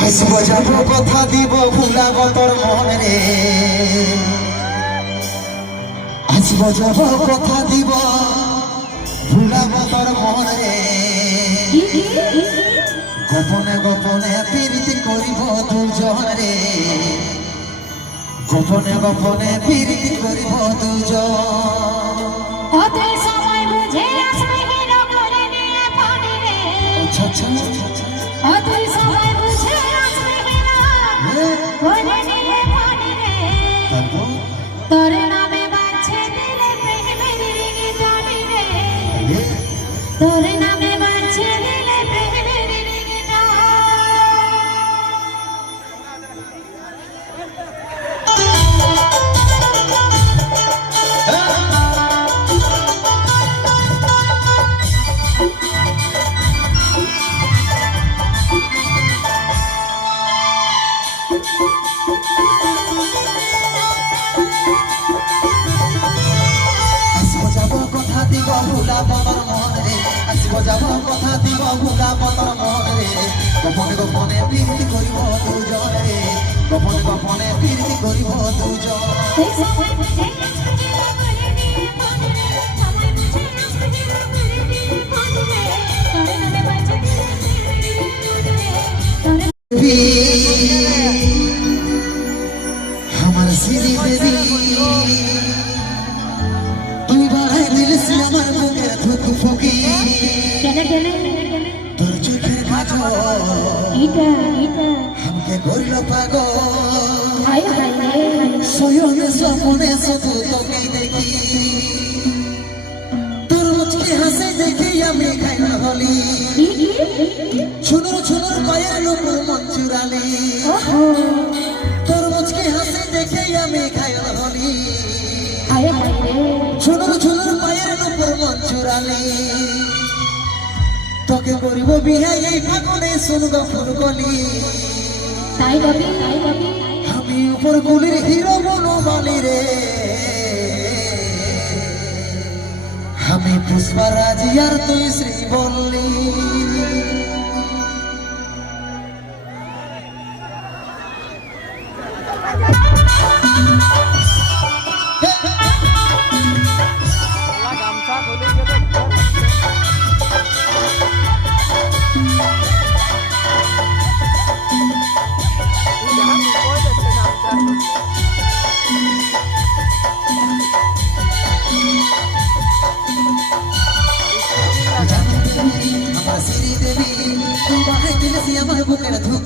আসব যাব কথা দিব ভুলাব তোর মনে রে আসব যাব কথা দিব ভুলাব তোর মনে রে গোপনে গোপনে প্রীতি করিব দুজন রে গোপনে গোপনে প্রীতি করিব দুজন আচ্ছা আচ্ছা তোর নামে বাঁচে দিলে প্রেম মেরে রেগে জানি রে তোর নামে বাঁচে দিলে প্রেম মেরে রেগে ভুলাব তোর মনে রে আসব যাব কথা দিব ভুলাব তোর মনে রে গোপনে গোপনে প্রীতি করিব দুজন রে গোপনে গোপনে প্রীতি করিব দুজন আমার সিরি দেবী তুই বাড়াই দিলিস আমার বুকের ধুক ফুকি তোর চোখের কাজল আমাকে করিল পাগল শয়নে স্বপ্নে শুধু তোকেই দেখি তোর মুচকি হাসি দেখি আমি খাইল হলি ছুনুর ছুনুর পায়ের নুপুর মন চুরালি তোর মুচকি হাসি দেখি আমি খাইল হলি ছুনুর ছুনুর পায়ের নুপুর মন চুরালি তোকে করিব বিয়ে এই ফাগুনে শুনব ফুলকলি আমি উপর গুলির হিরো বনমালী রে আমি পুষ্পারাজি আর তুই শ্রীবল্লী আমার শ্রীদেবী তুই বাহাই দিলেছি আমার বুকের ধুক